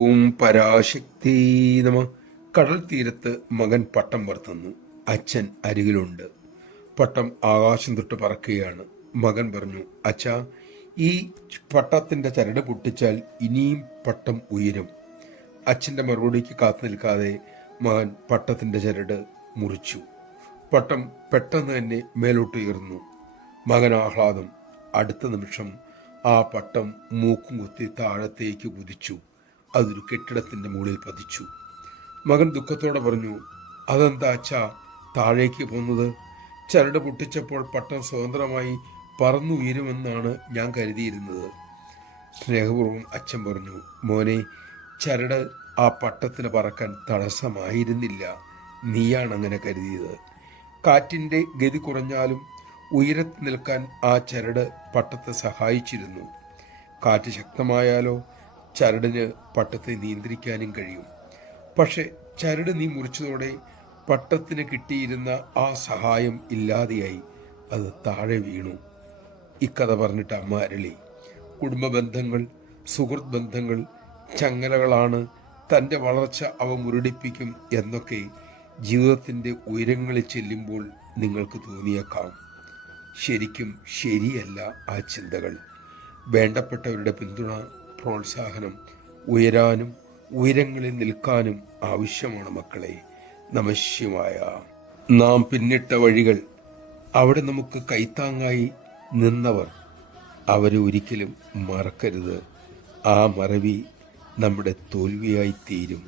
ഓം പരാശക്തി നമ. കടൽ തീരത്ത് മകൻ പട്ടം പറത്തുന്നു. അച്ഛൻ അരികിലുണ്ട്. പട്ടം ആകാശം തൊട്ട് പറക്കുകയാണ്. മകൻ പറഞ്ഞു, അച്ഛാ, ഈ പട്ടത്തിന്റെ ചരട് പൊട്ടിച്ചാൽ ഇനിയും പട്ടം ഉയരും. അച്ഛന്റെ മറുപടിക്ക് കാത്തു നിൽക്കാതെ മകൻ പട്ടത്തിന്റെ ചരട് മുറിച്ചു. പട്ടം പെട്ടെന്ന് തന്നെ മേലോട്ടുയർന്നു. മകൻ ആഹ്ലാദം. അടുത്ത നിമിഷം ആ പട്ടം മൂക്കും കുത്തി താഴത്തേക്ക് കുതിച്ചു. അതൊരു കെട്ടിടത്തിന്റെ മുകളിൽ പതിച്ചു. മകൻ ദുഃഖത്തോടെ പറഞ്ഞു, അതെന്താ അച്ഛാ താഴേക്ക് പോകുന്നത്? ചരട് പൊട്ടിച്ചപ്പോൾ പട്ടം സ്വതന്ത്രമായി പറന്നുയരുമെന്നാണ് ഞാൻ കരുതിയിരുന്നത്. സ്നേഹപൂർവ്വം അച്ഛൻ പറഞ്ഞു, മോനെ, ചരട് ആ പട്ടത്തിന് പറക്കാൻ തടസ്സമായിരുന്നില്ല. നീയാണ് അങ്ങനെ കരുതിയത്. കാറ്റിന്റെ ഗതി കുറഞ്ഞാലും ഉയരത്ത് നിൽക്കാൻ ആ ചരട് പട്ടത്തെ സഹായിച്ചിരുന്നു. കാറ്റ് ശക്തമായാലോ ചരടിന് പട്ടത്തെ നിയന്ത്രിക്കാനും കഴിയും. പക്ഷെ ചരട് നീ മുറിച്ചതോടെ പട്ടത്തിന് കിട്ടിയിരുന്ന ആ സഹായം ഇല്ലാതെയായി. അത് താഴെ വീണു. ഇക്കഥ പറഞ്ഞിട്ട് അമ്മ അരളി, കുടുംബ ബന്ധങ്ങൾ, സുഹൃത്ത് ബന്ധങ്ങൾ ചങ്ങലകളാണ്. തൻ്റെ വളർച്ച അവ മുരടിപ്പിക്കും എന്നൊക്കെ ജീവിതത്തിൻ്റെ ഉയരങ്ങളിൽ ചെല്ലുമ്പോൾ നിങ്ങൾക്ക് തോന്നിയേക്കാം. ശരിക്കും ശരിയല്ല ആ ചിന്തകൾ. വേണ്ടപ്പെട്ടവരുടെ പിന്തുണ, പ്രോത്സാഹനം ഉയരാനും ഉയരങ്ങളിൽ നിൽക്കാനും ആവശ്യമാണ് മക്കളെ. നമഃശിവായ. നാം പിന്നിട്ട വഴികൾ, അവിടെ നമുക്ക് കൈത്താങ്ങായി നിന്നവർ, അവരെ ഒരിക്കലും മറക്കരുത്. ആ മറവി നമ്മുടെ തോൽവിയായി തീരും.